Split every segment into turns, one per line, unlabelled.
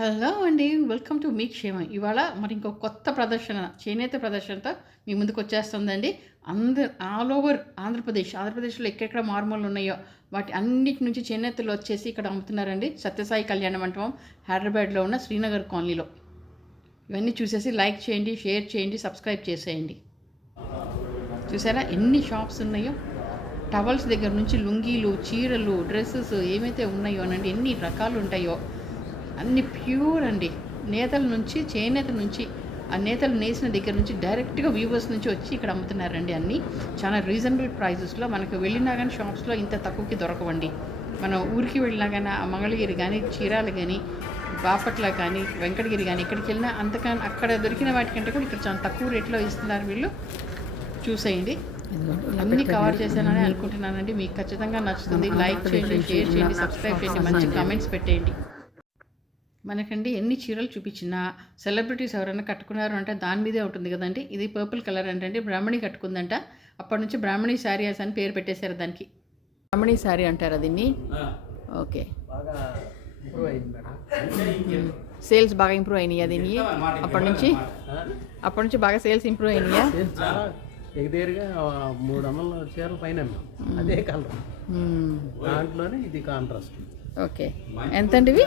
Hello అండి welcome to me క్షేమం. ఇవాళ మరి ఇంకో కొత్త ప్రదర్శన చేనేత ప్రదర్శనతో మీ ముందుకు వచ్చేస్తుందండి. అందరు ఆల్ ఓవర్ ఆంధ్రప్రదేశ్ ఆంధ్రప్రదేశ్లో ఎక్కడెక్కడ మార్మూలు ఉన్నాయో వాటి అన్నిటి నుంచి చేనేతలు వచ్చేసి ఇక్కడ అమ్ముతున్నారండి. సత్యసాయి కళ్యాణ మంటపం హైదరాబాద్లో ఉన్న శ్రీనగర్ కాలనీలో. ఇవన్నీ చూసేసి లైక్ చేయండి షేర్ చేయండి సబ్స్క్రైబ్ చేసేయండి. చూసారా ఎన్ని షాప్స్ ఉన్నాయో? టవల్స్ దగ్గర నుంచి లుంగీలు చీరలు డ్రెస్సెస్ ఏమైతే ఉన్నాయో అనండి ఎన్ని రకాలు ఉంటాయో. అన్ని ప్యూర్ అండి. నేతల నుంచి చేనేత నుంచి ఆ నేతలు నేసిన దగ్గర నుంచి డైరెక్ట్గా వ్యూవర్స్ నుంచి వచ్చి ఇక్కడ అమ్ముతున్నారండి అన్నీ. చాలా రీజనబుల్ ప్రైజెస్లో మనకు వెళ్ళినా కానీ షాప్స్లో ఇంత తక్కువకి దొరకవండి. మనం ఊరికి వెళ్ళినా కానీ ఆ మంగళగిరి కానీ చీరాలు కానీ బాపట్ల కానీ వెంకటగిరి కానీ ఎక్కడికి వెళ్ళినా అంతకన్నా అక్కడ దొరికిన వాటికంటే కూడా ఇక్కడ చాలా తక్కువ రేట్లో ఇస్తున్నారు వీళ్ళు. చూసేయండి. అన్ని కవర్ చేశానని అనుకుంటున్నానండి. మీకు ఖచ్చితంగా నచ్చుతుంది. లైక్ చేయండి షేర్ చేయండి సబ్స్క్రైబ్ చేయండి మంచి కామెంట్స్ పెట్టేయండి. మనకండి ఎన్ని చీరలు చూపించినా సెలబ్రిటీస్ ఎవరైనా కట్టుకున్నారు అంటే దాని మీదే ఉంటుంది కదండి. ఇది పర్పుల్ కలర్ అంటే బ్రాహ్మణి కట్టుకుందంట. అప్పటి నుంచి బ్రాహ్మణి శారీ అని పేరు పెట్టేశారు దానికి. బ్రాహ్మణి శారీ అంటారు దీన్ని? ఓకే.
బాగా ఇంప్రూవ్ అయింది మేడం.
సేల్స్ బాగా ఇంప్రూవ్ అయినాయా దీన్ని? అప్పటి నుంచి? అప్పటి నుంచి బాగా సేల్స్ ఇంప్రూవ్ అయినాయా?
సేల్స్ చాలా ఎగదేరుగా మూడు వందల చీరల పైన అమ్మాం. అదే కలర్. దాంట్లోనే ఇది కాంట్రాస్ట్.
ఓకే. ఎంతండి ఇవి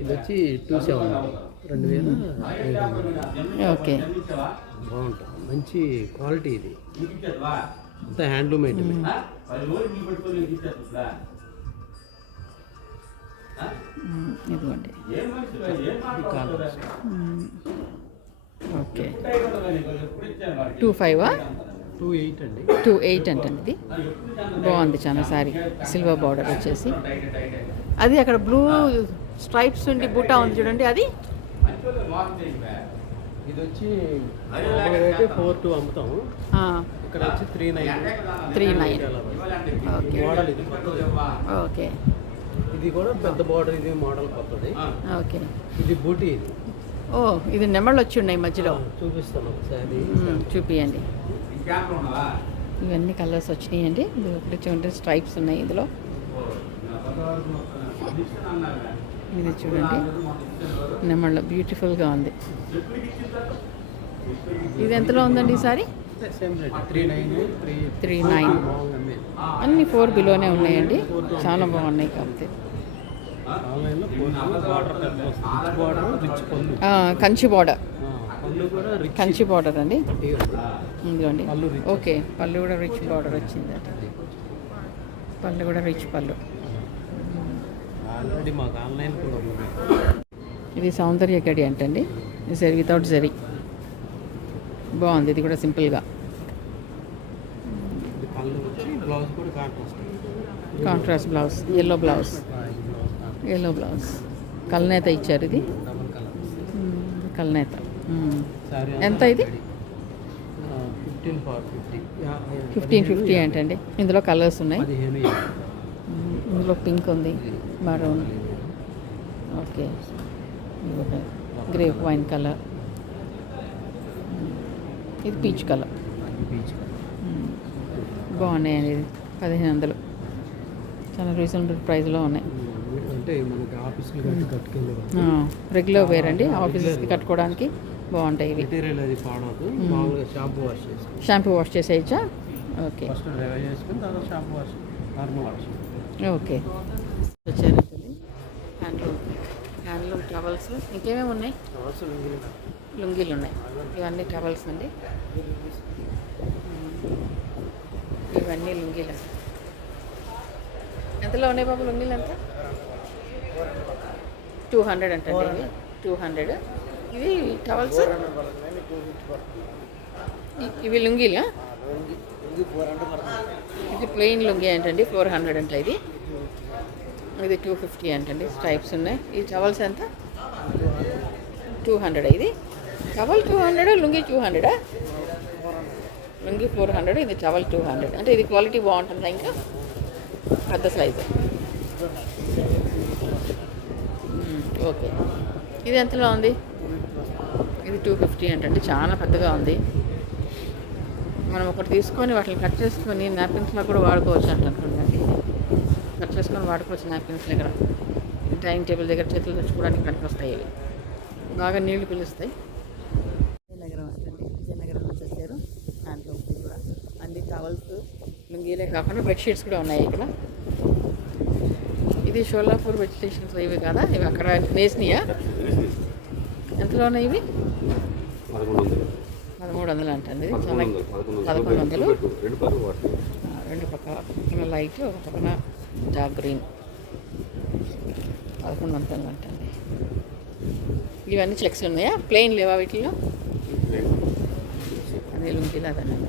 ఇది వచ్చి టూ సెవెన్. రెండు వేలు.
ఓకే.
బాగుంటుంది. మంచి క్వాలిటీ ఇది. అంతా హ్యాండ్లూమ్ ఐటమ్.
ఇదిగోండి. ఓకే. టూ ఫైవా
టూ ఎయిట్ అండి.
టూ ఎయిట్ అంటండి ఇది బాగుంది చాలా సారీ. సిల్వర్ బార్డర్ వచ్చేసి. అది అక్కడ బ్లూ స్ట్రైప్స్ ఉండి బుట్టా ఉంది చూడండి అది?
ఇది వచ్చి ఫోర్ టూ అమ్ముతాము ఇక్కడ వచ్చి three nine
three nine okay.
Model ఇది.
ఓకే.
ఇది కూడా పెద్ద బార్డర్ ఇది మోడల్ కొత్తది.
ఓకే.
ఇది బూటీ ఇది.
ఓ ఇది నెమళ్ళు వచ్చి ఉన్నాయి మధ్యలో.
చూపిస్తాను ఒకసారి.
చూపియండి. ఇవన్నీ కలర్స్ వచ్చినాయండి. ఇది ఒకటి చూడండి స్ట్రైప్స్ ఉన్నాయి ఇందులో. ఇది చూడండి. నెమళ్ళ బ్యూటిఫుల్గా ఉంది. ఇది ఎంతలో ఉందండి ఈసారి
త్రీ నైన్
అన్ని ఫోర్ బిలోనే ఉన్నాయండి. చాలా బాగున్నాయి కాకపోతే. కంచి బార్డర్ కంచి బార్డర్ అండి. ఇదిగోండి. ఓకే పళ్ళు కూడా రిచ్ బార్డర్ వచ్చింది పళ్ళు కూడా రిచ్ పళ్ళు.
ఆల్రెడీ మాకు ఆన్లైన్ కూడా ఉంది.
ఇది సౌందర్య గడి అంటండి. సరి వితౌట్ జరీ. బాగుంది. ఇది కూడా సింపుల్గా.
కూడా contrast.
Blouse. Yellow blouse. Yellow blouse. కల్నేత ఇచ్చారు ఇది. కల్నేత. ఎంత ఇది?
ఫిఫ్టీన్ ఫిఫ్టీ
ఏంటండి ఇందులో కలర్స్ ఉన్నాయి. ఇందులో పింక్ ఉంది. Maroon okay grape wine colour ఇది పీచ్ కలర్ బాగున్నాయండి ఇది పదిహేను వందలు. చాలా రీజనబుల్ ప్రైస్లో ఉన్నాయి. రెగ్యులర్ వేర్ అండి. ఆఫీసెస్కి కట్టుకోవడానికి బాగుంటాయి ఇవి.
షాంపూ వాష్
షాంపూ వాష్ చేసేయచ్చా? ఓకే ఓకే వచ్చారు హ్యాండ్లూమ్ హ్యాండ్లూమ్ టవల్స్ ఇంకేమేమి ఉన్నాయి? లుంగీలు ఉన్నాయి. ఇవన్నీ టవల్స్ అండి. ఇవన్నీ లుంగీలు ఎంతలో ఉన్నాయి బాబు లుంగీలు ఎంత టూ హండ్రెడ్ ఇవి. Two hundred. ఇవి టవల్స్? ఇవి లుంగీలా? ఇది ప్లెయిన్ లుంగీ ఏంటండి ఫోర్ హండ్రెడ్ అంట ఇది. ఇది టూ ఫిఫ్టీ. అంటండి స్ట్రైప్స్ ఉన్నాయి. ఈ టవల్స్ ఎంత? టూ హండ్రెడ్ ఇది. Towel two hundred lungi two హండ్రెడా. Lungi four hundred ఇది టవల్ టూ హండ్రెడ్. అంటే ఇది క్వాలిటీ బాగుంటుందా ఇంకా. పెద్ద సైజు. ఓకే. ఇది ఎంతలో ఉంది? ఇది టూ ఫిఫ్టీ అంటే చాలా పెద్దగా ఉంది. మనం ఒకటి తీసుకొని వాటిని కట్ చేసుకొని నాప్కిన్స్లో కూడా వాడుకోవచ్చు అంటున్నాండి కట్ చేసుకొని వాడుకోవచ్చు నాప్కిన్స్ దగ్గర డైనింగ్ టేబుల్ దగ్గర చేతులు తెచ్చుకోవడానికి పనికి వస్తాయి ఇవి. బాగా నీళ్ళు పిలుస్తాయి. విజయనగరం విజయనగరం నుంచి వచ్చారు. దాంట్లో కూడా. అన్ని టవల్స్ లుంగీలే కాకుండా బెడ్షీట్స్ కూడా ఉన్నాయి ఇక్కడ. ఇది షోలాపూర్ వెజిటేషన్స్ ఇవి కదా? ఇవి అక్కడ నేసినాయా ఎంతలో ఉన్నాయి ఇవి? పదమూడు వందలు అంటుంది.
పదకొండు వందలు. రెండు
పక్క పక్కన లైట్ ఒక పక్కన డార్క్ గ్రీన్ పదకొండు వందలు అంటుంది. ఇవన్నీ చెక్స్ ఉన్నాయా? ప్లెయిన్ లేవా వీటిలో అదనండి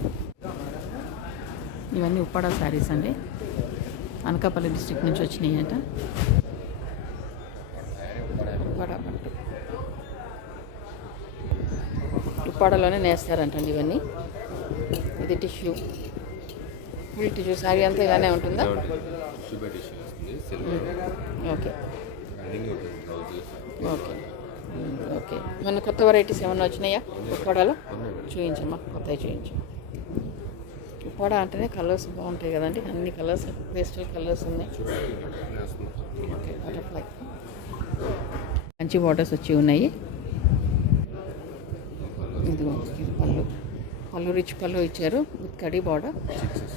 ఇవన్నీ ఉప్పాడ శారీస్ అండి. అనకాపల్లి డిస్ట్రిక్ట్ నుంచి వచ్చినాయి అంట ఉప్పాడ పట్టు. ఉప్పాడలోనే నేస్తారంటండి ఇవన్నీ. ఇది టిష్యూ. ఫుల్ టిష్యూ శారీ అంతా ఇలానే ఉంటుందా? ఓకే. ఓకే. ఓకే. మొన్న కొత్త వెరైటీస్ ఏమైనా వచ్చినాయా? ఉప్పాడలో చూపించమ్మా కొత్తవి చూపించు ఉప్పాడ అంటేనే కలర్స్ బాగుంటాయి కదండి. అన్ని కలర్స్ పేస్టల్ కలర్స్ ఉన్నాయి. ఓకే బటర్ఫ్లై మంచి బార్డర్స్ వచ్చి ఉన్నాయి. ఇదిగో ఇది పళ్ళు. పళ్ళు రిచ్ పళ్ళు ఇచ్చారు. విత్ కడీ బార్డర్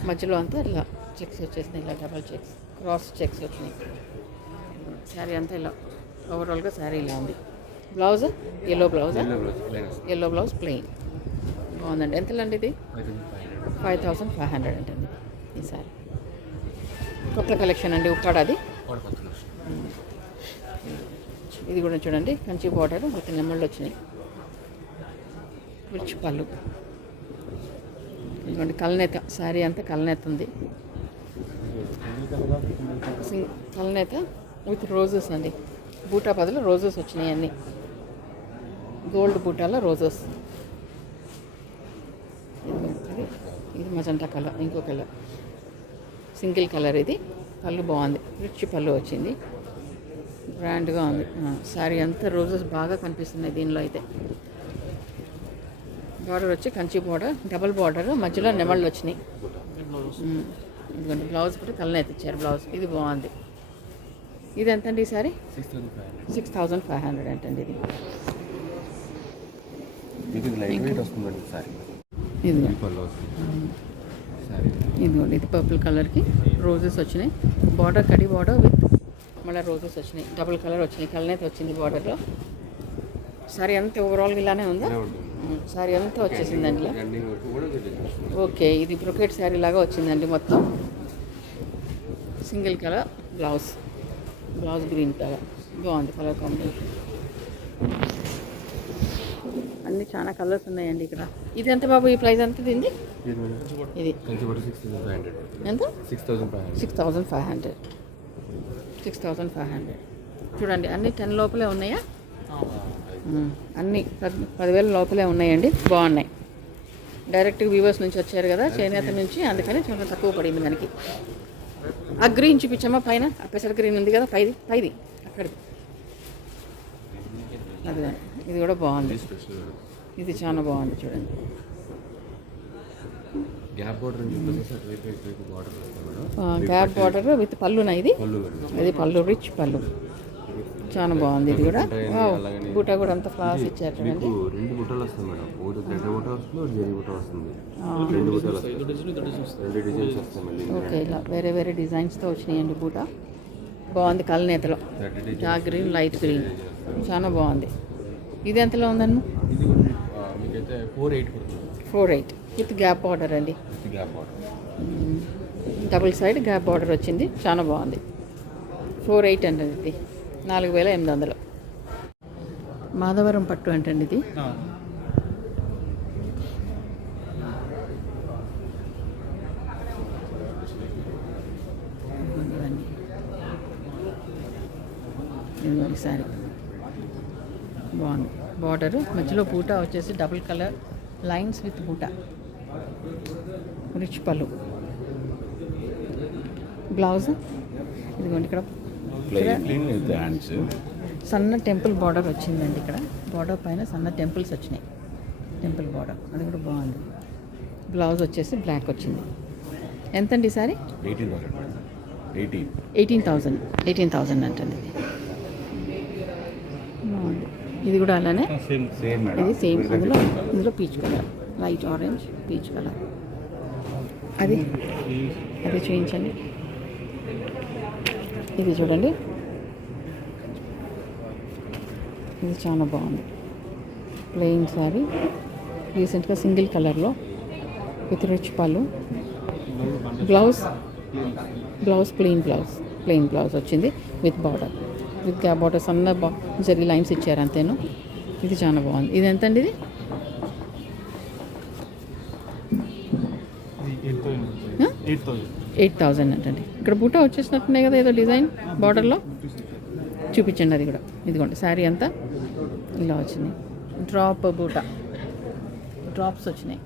మధ్యలో అంతా ఇలా చెక్స్ వచ్చేసినాయి ఇలా డబల్ చెక్స్ క్రాస్ చెక్స్ వచ్చినాయి. శారీ అంతా ఇలా ఓవరాల్గా శారీ ఇలా ఉంది. Blouse? Yellow blouse? Yellow blouse plain బాగుందండి. ఎంతలండి ఇది ఫైవ్ థౌసండ్ ఫైవ్ హండ్రెడ్ అంటండి ఈ సారీ. కొత్త కలెక్షన్ అండి ఉప్పాడది ఇది కూడా చూడండి కంచి బార్డర్ మొత్తం నెమ్మళ్ళు వచ్చినాయి. రిచ్ పళ్ళు. ఇదిగోండి కలనేత శారీ అంతా కలనేత ఉంది. సింగ్- కలనేత విత్ రోజెస్ అండి. బూటా బదులు రోజెస్ వచ్చినాయి అన్నీ. గోల్డ్ బూటాలో రోజెస్ ఇది మజంటా కలర్ ఇంకో కలర్. సింగిల్ కలర్ ఇది. పళ్ళు బాగుంది. రిచ్ పళ్ళు వచ్చింది. గ్రాండ్గా ఉంది. శారీ అంతా రోజెస్ బాగా కనిపిస్తున్నాయి దీనిలో అయితే. బార్డర్ వచ్చి కంచి బార్డర్ డబల్ బార్డర్ మధ్యలో నెమళ్ళు వచ్చినాయి. ఇదిగోండి బ్లౌజ్ కూడా కలనైతే ఇచ్చారు బ్లౌజ్. ఇది బాగుంది. ఇది ఎంత అండి ఈ sari?
Six thousand five hundred
six thousand five hundred అంటండి ఇది.
మీకు ఇది లైట్ వెయిట్ వస్తుందండి సారీ
ఇదిగోండి
పళ్ళు వస్తుంది. సారీ.
ఇదిగోండి ఇది పర్పుల్ కలర్కి రోజెస్ వచ్చినాయి. బార్డర్ కడి బార్డర్ విత్ మళ్ళీ రోజెస్ వచ్చినాయి. డబుల్ కలర్ వచ్చినాయి. కలనైతే వచ్చింది బార్డర్లో సారీ అంతా ఓవరాల్గా ఇలానే ఉందా? సారీ అంతా వచ్చేసింది అందులో ఓకే ఇది బ్రొకెట్ శారీ లాగా వచ్చిందండి మొత్తం. Single colour blouse blouse green colour బాగుంది కలర్ కాంబినేషన్ అన్ని చాలా కలర్స్ ఉన్నాయండి ఇక్కడ. ఇది ఎంత బాబు ఈ ప్రైస్ ఎంత ఇది
ఇది. సిక్స్
ఎంత?
Six
thousand five hundred six thousand five hundred చూడండి అన్ని టెన్ లోపలే ఉన్నాయా? అన్ని పది పదివేల లోపలే ఉన్నాయండి. బాగున్నాయి. డైరెక్ట్ వ్యూవర్స్ నుంచి వచ్చారు కదా చేనేత నుంచి అందుకని చాలా తక్కువ పడింది మనకి. ఆ గ్రీన్ చూపించమ్మా పైన. ఆ పెసర గ్రీన్ ఉంది కదా పైది పైది అక్కడిది. అది ఇది కూడా బాగుంది. ఇది చాలా బాగుంది చూడండి.
గ్యాప్ బార్డర్
విత్ పళ్ళునా ఇది. ఇది పళ్ళు రిచ్ పళ్ళు. చాలా బాగుంది ఇది కూడా.
ఉంటాయండి,
వావ్,
అలాగని.
బూటా కూడా అంత ఫ్లవర్స్ ఇచ్చారు చూడండి.
మీకు రెండు బుట్టలు వస్తాయి మేడం. ఒకటి థ్రెడ్ బుట్ట వస్తుంది ఒకటి జరీ బుట్ట వస్తుంది. రెండు బుట్టలు వస్తాయి. రెండు డిజైన్స్ వస్తాయి.
ఓకే ఇలా వేరే వేరే డిజైన్స్తో వచ్చినాయండి బూట బాగుంది డార్క్ గ్రీన్ లైట్ గ్రీన్. చాలా బాగుంది. ఇది ఎంతలో ఉందన్న?
ఫోర్ ఎయిట్ పడుతుంది
four eight with gap border అండి. డబుల్ సైడ్ గ్యాప్ బార్డర్ వచ్చింది. చాలా బాగుంది. ఫోర్ ఎయిట్ అండి ఇది. నాలుగు వేల ఎనిమిది వందలు. మాధవరం పట్టు అంటండి ఇది. ఇవన్నీ శారీ బాగుంది. బార్డర్. మధ్యలో బూటా వచ్చేసి డబుల్ కలర్ లైన్స్ విత్ బూటా. రిచ్ పళ్ళు. బ్లౌజ్? ఇదిగోండి ఇక్కడ. సన్న టెంపుల్ బార్డర్ వచ్చిందండి ఇక్కడ. బార్డర్ పైన సన్న టెంపుల్స్ వచ్చినాయి. Temple border. అది కూడా బాగుంది. బ్లౌజ్ వచ్చేసి బ్లాక్ వచ్చింది. ఎంతండి sari?
Eighteen eighteen
eighteen thousand. Eighteen thousand అంటుంది ఇది కూడా అలానే. ఇది సేమ్ అందులో ఇందులో peach colour. Light orange peach colour. అది? అది చూపించండి. ఇది చూడండి. ఇది చాలా బాగుంది. ప్లెయిన్ శారీ రీసెంట్గా సింగిల్ కలర్లో విత్ రిచ్ పళ్ళు blouse blouse plain blouse plain blouse వచ్చింది with border with gap border సన్న బా జరీ లైన్స్ ఇచ్చారు అంతేను. ఇది చాలా బాగుంది. ఇది ఎంత అండి ఇది
ఎయిట్
థౌజండ్ అంటండి. ఇక్కడ బూటా వచ్చేసినట్టున్నాయి కదా ఏదో డిజైన్ బార్డర్లో? చూపించండి అది కూడా. ఇదిగోండి శారీ అంతా ఇలా వచ్చినాయి డ్రాప్ బూటా. డ్రాప్స్ వచ్చినాయి.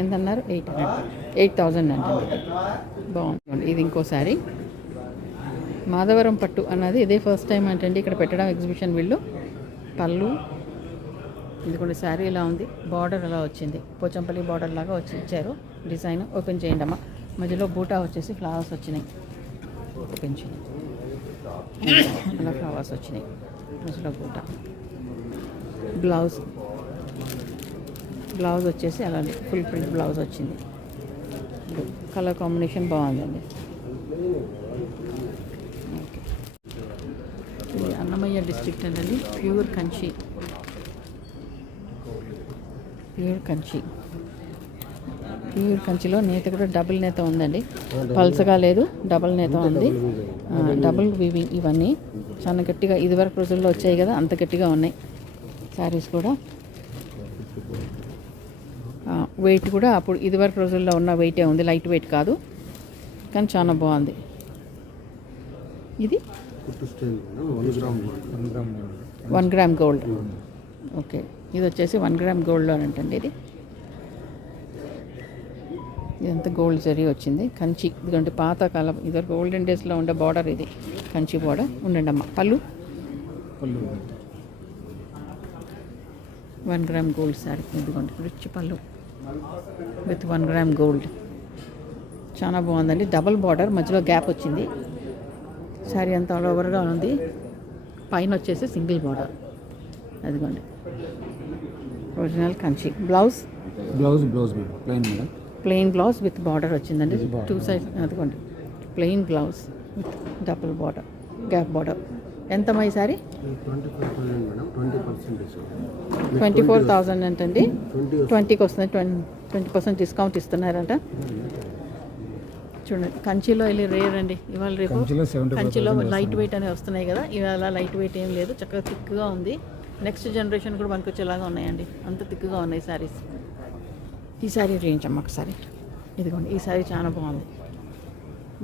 ఎంత అన్నారు ఎయిట్. ఎయిట్ థౌజండ్ అంటే. బాగుంది. ఇది ఇంకో శారీ. మాధవరం పట్టు అన్నది ఇదే ఫస్ట్ టైం అంటే ఇక్కడ పెట్టడం ఎగ్జిబిషన్ వీళ్ళు. పళ్ళు. ఇది కూడా శారీ ఇలా ఉంది? బార్డర్ అలా వచ్చింది? పోచంపల్లి బార్డర్ లాగా వచ్చి ఇచ్చారు. డిజైన్ ఓపెన్ చేయండి అమ్మ. మధ్యలో బూటా వచ్చేసి ఫ్లవర్స్ వచ్చినాయి. ఓపెన్ చేయండి. అలా ఫ్లవర్స్ వచ్చినాయి. మధ్యలో బూటా. బ్లౌజ్. బ్లౌజ్ వచ్చేసి అలానే ఫుల్ ప్రింట్ బ్లౌజ్ వచ్చింది. కలర్ కాంబినేషన్ బాగుందండి. ఓకే. ఇది అన్నమయ్య డిస్ట్రిక్ట్ అండి. Pure Kanchi. Pure Kanchi. Pure కంచిలో నేత కూడా డబుల్ నేత ఉందండి. పల్సగా లేదు డబుల్ నేత ఉంది. డబుల్ వివి ఇవన్నీ. చాలా గట్టిగా ఇదివరకు రోజుల్లో వచ్చాయి కదా అంత గట్టిగా ఉన్నాయి. శారీస్ కూడా. వెయిట్ కూడా అప్పుడు ఇదివరకు రోజుల్లో ఉన్న వెయిటే ఉంది లైట్ వెయిట్ కాదు. కానీ చాలా బాగుంది. ఇది?
వన్ గ్రామ్
గోల్డ్ ఓకే ఇది వచ్చేసి వన్ గ్రామ్ గోల్డ్లో అంటండి ఇది. ఇదంతా గోల్డ్ జరీ వచ్చింది. కంచి ఇదిగోండి పాత కాలం ఇది గోల్డెన్ డేస్లో ఉండే బార్డర్ ఇది. కంచి బార్డర్ ఉండండి అమ్మ. పళ్ళు? వన్ గ్రామ్ గోల్డ్ శారీ ఇదిగోండి రిచ్ పళ్ళు. With one gram gold. చాలా బాగుందండి. డబల్ బార్డర్ మధ్యలో గ్యాప్ వచ్చింది. శారీ అంతా ఆల్ ఓవర్గా ఉంది. పైన వచ్చేసి సింగిల్ బార్డర్. అదిగోండి. Original Kanchi. Blouse?
Blouse blouse plain madam.
Plain blouse with border వచ్చిందండి. టూ సైడ్ అదిగోండి. Plain blouse with double border gap border ఎంత ఈ సారీ?
ట్వంటీ
ఫోర్ థౌజండ్ అంటండి.
ట్వంటీ
ట్వంటీకి వస్తుంది ట్వంటీ ట్వంటీ పర్సెంట్ డిస్కౌంట్ ఇస్తున్నారంట. చూడండి కంచిలో వెళ్ళి రేర్ అండి. ఇవాళ రేపు
కంచిలో 75%
కంచిలో లైట్ వెయిట్ అనేవి వస్తున్నాయి కదా ఇవాళ లైట్ వెయిట్ ఏం లేదు చక్కగా థిక్గా ఉంది. నెక్స్ట్ జనరేషన్ కూడా మనకు వచ్చేలాగా ఉన్నాయండి. అంత థిక్గా ఉన్నాయి శారీస్ ఈ శారీ చూపించమ్మా ఒకసారి. ఇదిగోండి ఈ శారీ చాలా బాగుంది.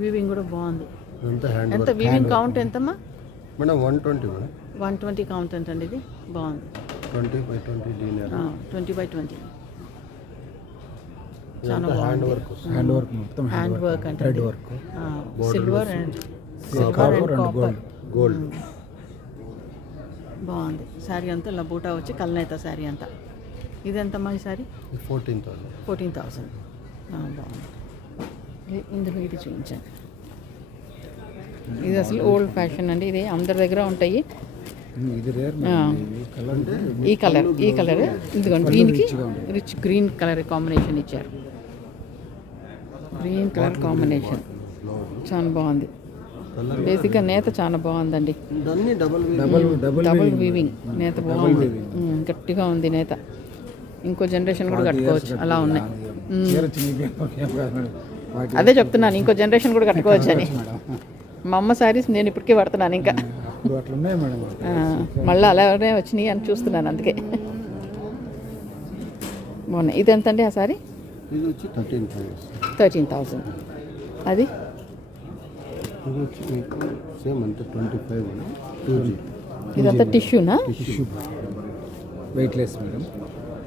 వీవింగ్ కూడా బాగుంది. ఎంత వీవింగ్ కౌంట్ ఎంతమ్మా?
Madam one twenty madam.
One twenty count ఎంతండి ఇది. బాగుంది.
Twenty by twenty denier
twenty by twenty. చాలా
హ్యాండ్
బాగుంది.
వర్క్
హ్యాండ్ వర్క్ మొత్తం
హ్యాండ్ వర్క్. అంటే
thread work.
Silver and silver
gold
బాగుంది. శారీ అంతా ఇలా బూటా వచ్చి కల్నేత శారీ అంతా. ఇది ఎంతమ్మా ఈ sari?
Fourteen thousand
fourteen thousand. బాగుంది. ఇది- ఇందులో ఇది చూపించండి. ఇది అసలు ఓల్డ్ ఫ్యాషన్ అండి. ఇది అందరి దగ్గర ఉంటాయి. ఈ కలర్ ఈ కలర్ ఇదిగోండి దీనికి రిచ్ గ్రీన్ కలర్ కాంబినేషన్ ఇచ్చారు. గ్రీన్ కలర్ కాంబినేషన్ చాలా బాగుంది. బేసిక్గా నేత చాలా బాగుందండి.
Double
double double
double weaving నేత బాగుంది. గట్టిగా ఉంది నేత. ఇంకో జనరేషన్ కూడా కట్టుకోవచ్చు. అలా ఉన్నాయి. అదే చెప్తున్నాను ఇంకో జనరేషన్ కూడా కట్టుకోవచ్చు అని మా అమ్మ శారీస్ నేను ఇప్పటికీ పడుతున్నాను ఇంకా. మళ్ళీ అలానే వచ్చినాయి అని చూస్తున్నాను అందుకే. బాగున్నాయి ఇది ఎంత అండి ఆ సారీ
ఇది వచ్చి థర్టీన్
థౌజండ్ అది? ఇదంతా టిష్యూనా?
టిష్యూ. Weightless madam.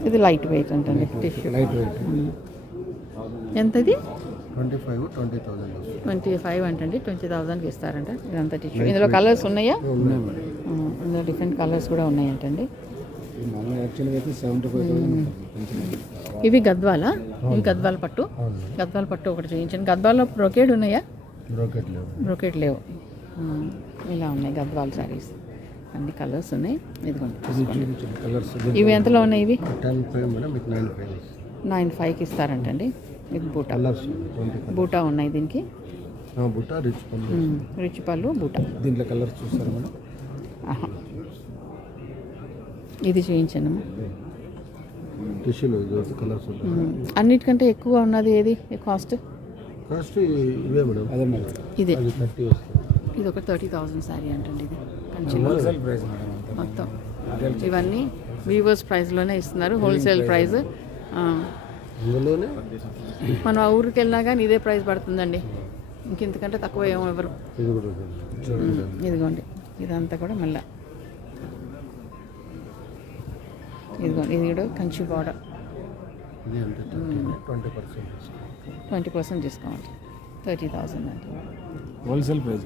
ఇది లైట్ వెయిట్ అంటండి టిష్యూ.
Light weight.
ఎంత ఇది
twenty five twenty thousand
twenty five అంటండి ట్వంటీ థౌజండ్కి ఇస్తారంట. ఇదంతా టిష్యూ. ఇందులో కలర్స్ ఉన్నాయా?
ఉన్నాయి మేడం.
ఆ, ఇందులో డిఫరెంట్ కలర్స్ కూడా ఉన్నాయంటండి. ఇవి గద్వాల? ఇవి గద్వాల పట్టు?
అవును
గద్వాల పట్టు ఒకటి చేయించండి గద్వాల్లో బ్రొకేడ్ ఉన్నాయా?
బ్రోకెట్ లేవు.
బ్రొకేట్ లేవు. ఇలా ఉన్నాయి గద్వాల శారీస్ అన్ని కలర్స్ ఉన్నాయి. ఇదిగోండి
చూపించండి. కలర్స్
ఇవి ఎంతలో ఉన్నాయి ఇవి?
నైన్
ఫైవ్కి ఇస్తారంటండి. ఇది బూటా. బూటా ఉన్నాయి దీనికి.
బుట్ట రిచ్ పళ్ళు.
రిచ్ పళ్ళు బూటా.
దీంట్లో కలర్స్ చూస్తారు మేడం.
ఇది చేయించాను
కలర్స్ ఉంటాయి.
అన్నిటికంటే ఎక్కువ ఉన్నది ఏది? కాస్ట్?
కాస్ట్ ఇవే మేడం. అదే మేడం.
ఇదే.
అది థర్టీ వస్తుంది.
ఇది ఒక థర్టీ థౌజండ్ శారీ అంటండి ఇది. మొత్తం. ఇవన్నీ వీవర్స్ ప్రైస్లోనే ఇస్తున్నారు. Wholesale price.
అందులోనే
మనం ఆ ఊరికి వెళ్ళినా కానీ ఇదే ప్రైస్ పడుతుందండి. ఇంకెంతకంటే తక్కువ ఏమో ఎవరు ఇదిగోండి. ఇదంతా కూడా మళ్ళా. ఇదిగోండి. ఇది కూడా కంచి బార్డర్
ఇది అంతే twenty percent
twenty percent discount thirty thousand అండి
హోల్సేల్ ప్రైస్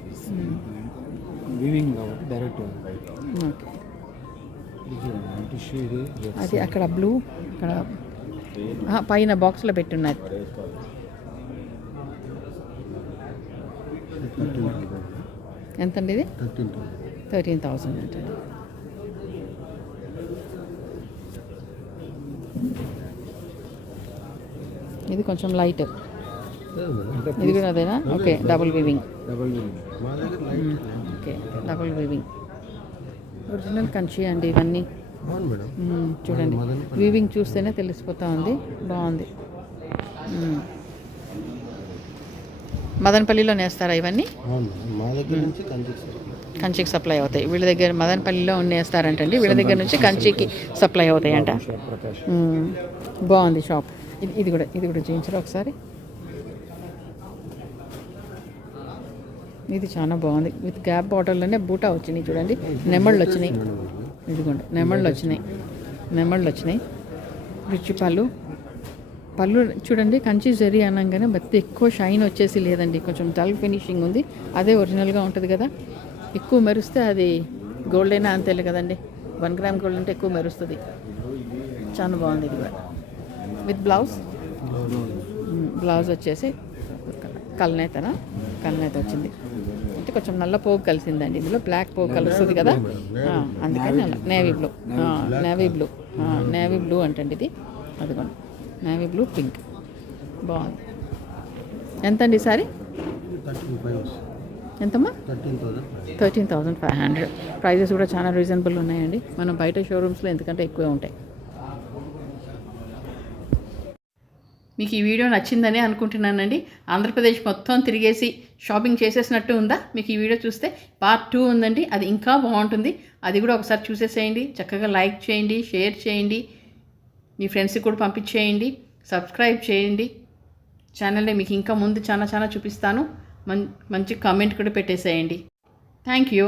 వీవింగ్ కాబట్టి డైరెక్ట్
ఓకే. అది అక్కడ బ్లూ అక్కడ పైన బాక్స్లో పెట్టున్నది
థర్టీన్
ఎంతండి ఇది
థర్టీన్
థౌసండ్ అంటండి ఇది కొంచెం లైట్. ఇది కూడా అదేనా? Okay double weaving. Okay double weaving. Original Kanchi అండి ఇవన్నీ. చూడండి. వీవింగ్ చూస్తేనే తెలిసిపోతా ఉంది. బాగుంది. మదనపల్లిలో నేస్తారా ఇవన్నీ? కంచికి సప్లై అవుతాయి. వీళ్ళ దగ్గర మదనపల్లిలో నేస్తారంటండి. వీళ్ళ దగ్గర నుంచి కంచికి సప్లై అవుతాయంట.
ప్రకాష్.
మ్మ్. బాగుంది షాప్. ఇది ఇది కూడా ఇది కూడా చూపించరా ఒకసారి? ఇది చాలా బాగుంది. విత్ గ్యాప్ బాటిల్లోనే బూటా వచ్చినాయి చూడండి. నెమళ్ళు వచ్చినాయి. ఇదిగోండి నెమళ్ళు వచ్చినాయి. నెమళ్ళు వచ్చినాయి. రుచి పళ్ళు. పళ్ళు చూడండి కంచి జరీ అనగానే బట్టి ఎక్కువ షైన్ వచ్చేసి లేదండి. కొంచెం డల్ ఫినిషింగ్ ఉంది. అదే ఒరిజినల్గా ఉంటుంది కదా. ఎక్కువ మెరిస్తే అది గోల్డ్ అయినా అంతేలే కదండి. వన్ గ్రామ్ గోల్డ్ అంటే ఎక్కువ మెరుస్తుంది. చాలా బాగుంది ఇది కూడా. With blouse? బ్లౌజ్. వచ్చేసి కల్నేతనా? కల్నేత వచ్చింది. అంటే కొంచెం నల్ల పోగు కలిసిందండి. ఇందులో బ్లాక్ పోగు కలుస్తుంది కదా? అందుకని navy blue navy blue navy blue అంటండి ఇది. అదిగోండి. నేవీ బ్లూ పింక్ బాగుంది. ఎంతండి ఈసారి
థర్టీన్ ఫైవ్
ఎంతమ్మా
thirteen thousand
thirteen thousand five hundred. Prices కూడా చాలా రీజనబుల్ ఉన్నాయండి. మనం బయట షోరూమ్స్లో ఎందుకంటే ఎక్కువే ఉంటాయి. మీకు ఈ వీడియో నచ్చిందని అనుకుంటున్నానండి. ఆంధ్రప్రదేశ్ మొత్తం తిరిగేసి షాపింగ్ చేసేసినట్టు ఉందా? మీకు ఈ వీడియో చూస్తే పార్ట్ టూ ఉందండి. అది ఇంకా బాగుంటుంది. అది కూడా ఒకసారి చూసేసేయండి. చక్కగా లైక్ చేయండి షేర్ చేయండి. మీ ఫ్రెండ్స్కి కూడా పంపించేయండి. సబ్స్క్రైబ్ చేయండి. ఛానల్ని మీకు ఇంకా ముందు చాలా చాలా చూపిస్తాను. మం మంచి కామెంట్ కూడా పెట్టేసేయండి. Thank you